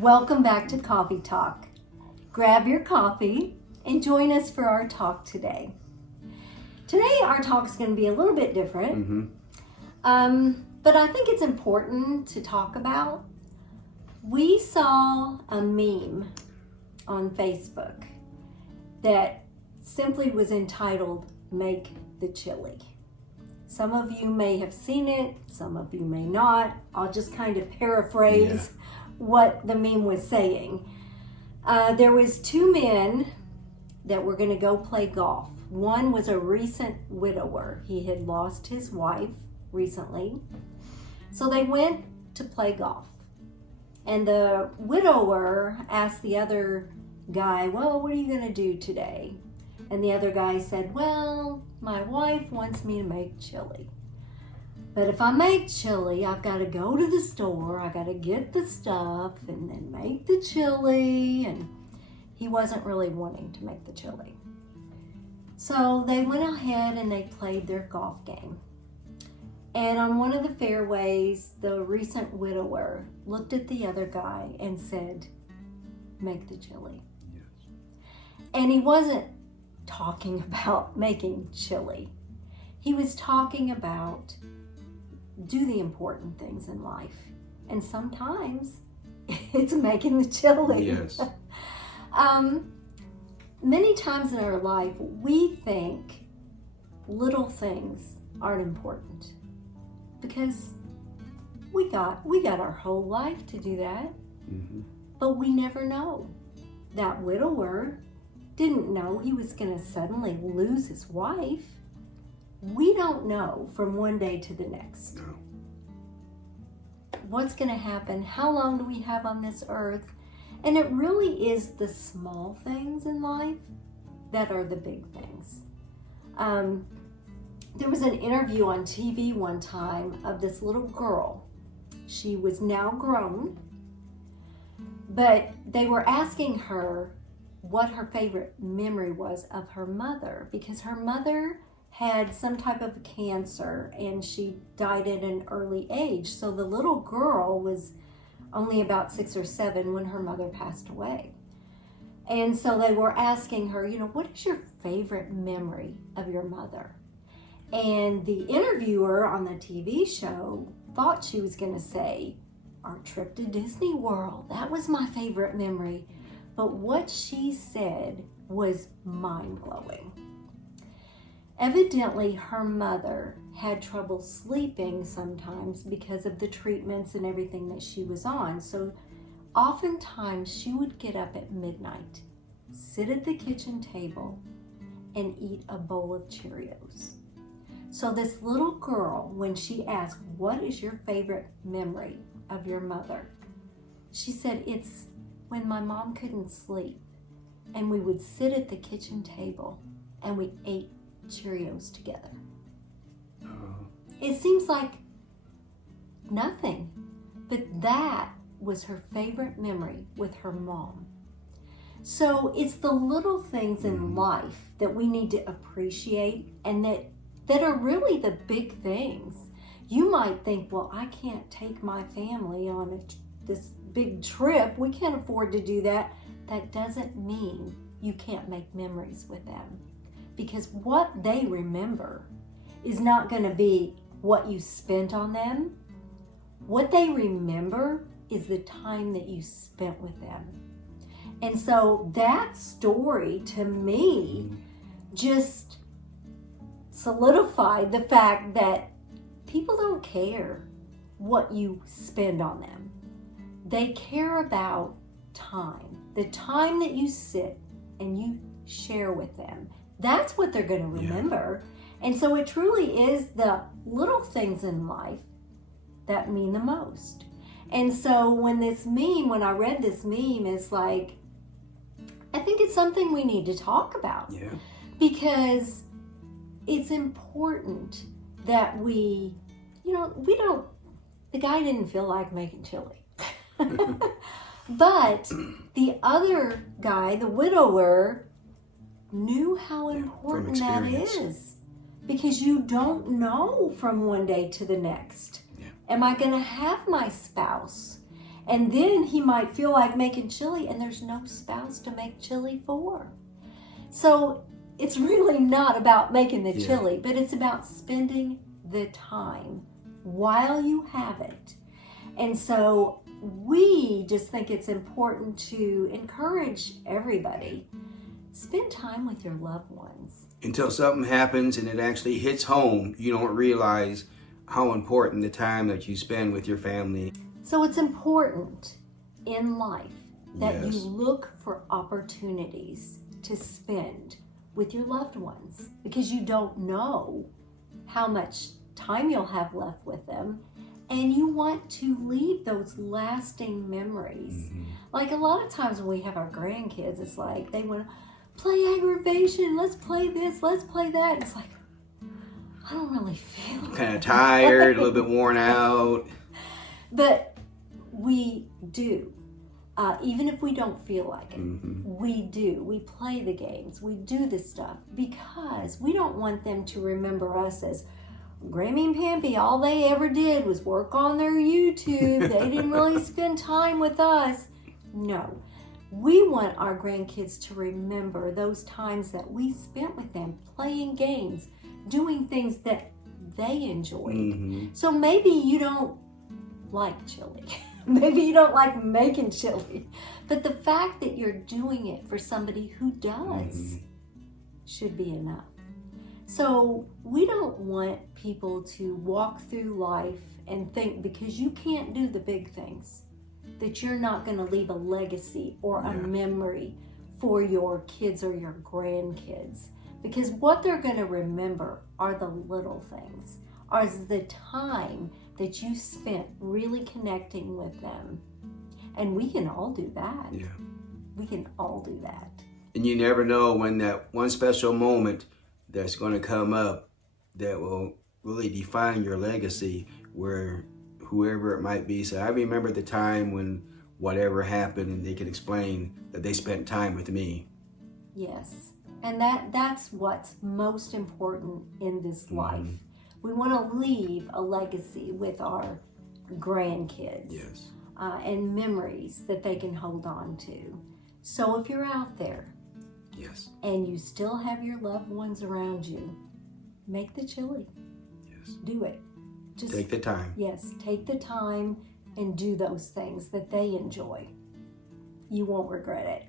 Welcome back to Coffee Talk. Grab your coffee and join us for our talk today. Today our talk is going to be a little bit different, but I think it's important to talk about. We saw a meme on Facebook that simply was entitled, "Make the Chili." Some of you may have seen it, some of you may not. I'll just kind of paraphrase what the meme was saying. There was two men that were going to go play golf. One was a recent widower. He had lost his wife recently. So they went to play golf. And the widower asked the other guy, "Well, what are you going to do today?" And the other guy said, "Well, my wife wants me to make chili. But if I make chili, I've got to go to the store, I got to get the stuff and then make the chili." And he wasn't really wanting to make the chili. So they went ahead and they played their golf game. And on one of the fairways, the recent widower looked at the other guy and said, "Make the chili." Yes. And he wasn't talking about making chili. He was talking about do the important things in life. And sometimes it's making the chili. Yes. Many times in our life, we think little things aren't important because we got our whole life to do that. Mm-hmm. But we never know. That widower didn't know he was going to suddenly lose his wife. We don't know from one day to the next. No. What's going to happen? How long do we have on this earth? And it really is the small things in life that are the big things. There was an interview on TV one time of this little girl. She was now grown, but they were asking her what her favorite memory was of her mother, because her mother had some type of cancer and she died at an early age. So the little girl was only about 6 or 7 when her mother passed away. And so they were asking her, what is your favorite memory of your mother? And the interviewer on the TV show thought she was going to say, "Our trip to Disney World, that was my favorite memory." But what she said was mind-blowing. Evidently, her mother had trouble sleeping sometimes because of the treatments and everything that she was on. So oftentimes she would get up at midnight, sit at the kitchen table, and eat a bowl of Cheerios. So this little girl, when she asked, "What is your favorite memory of your mother?" she said, "It's when my mom couldn't sleep and we would sit at the kitchen table and we ate Cheerios together." It seems like nothing, but that was her favorite memory with her mom. So it's the little things in life that we need to appreciate and that are really the big things. You might think, "Well, I can't take my family on this big trip. We can't afford to do that." That doesn't mean you can't make memories with them, because what they remember is not going to be what you spent on them. What they remember is the time that you spent with them. And so that story to me just solidified the fact that people don't care what you spend on them. They care about time, the time that you sit and you share with them. That's what they're going to remember. And so it truly is the little things in life that mean the most. And so when I read this meme, it's like, I think it's something we need to talk about. Yeah. Because it's important that the guy didn't feel like making chili. But the other guy, the widower, knew how important that is. Because you don't know from one day to the next. Yeah. Am I going to have my spouse? And then he might feel like making chili, and there's no spouse to make chili for. So it's really not about making the chili, but it's about spending the time while you have it. And so we just think it's important to encourage everybody, spend time with your loved ones. Until something happens and it actually hits home, you don't realize how important the time that you spend with your family. So it's important in life that Yes. you look for opportunities to spend with your loved ones, because you don't know how much time you'll have left with them, and you want to leave those lasting memories. Like a lot of times when we have our grandkids, it's like they want to play aggravation, let's play this, let's play that. And it's like, I don't really feel Kind it. of tired, a little bit worn out. But we do. Even if we don't feel like it, we do. We play the games. We do the stuff because we don't want them to remember us as Grammy and Pampy. All they ever did was work on their YouTube. They didn't really spend time with us. No. We want our grandkids to remember those times that we spent with them playing games, doing things that they enjoyed. So maybe you don't like chili. Maybe you don't like making chili, but the fact that you're doing it for somebody who does should be enough. So we don't want people to walk through life and think because you can't do the big things that you're not going to leave a legacy or a memory for your kids or your grandkids. Because what they're going to remember are the little things, are the time that you spent really connecting with them. And we can all do that. Yeah. We can all do that. And you never know when that one special moment that's going to come up that will really define your legacy, where whoever it might be. So I remember the time when whatever happened and they can explain that they spent time with me. Yes. And that's what's most important in this life. We want to leave a legacy with our grandkids. Yes. And memories that they can hold on to. So if you're out there and you still have your loved ones around you, make the chili. Yes. Do it. Just take the time. Yes, take the time and do those things that they enjoy. You won't regret it.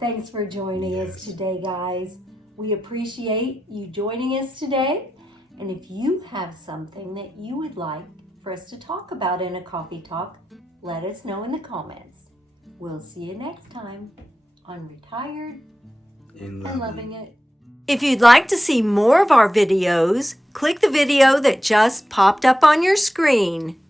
Thanks for joining us today, guys. We appreciate you joining us today. And if you have something that you would like for us to talk about in a coffee talk, let us know in the comments. We'll see you next time on Retired And Loving It. If you'd like to see more of our videos, click the video that just popped up on your screen.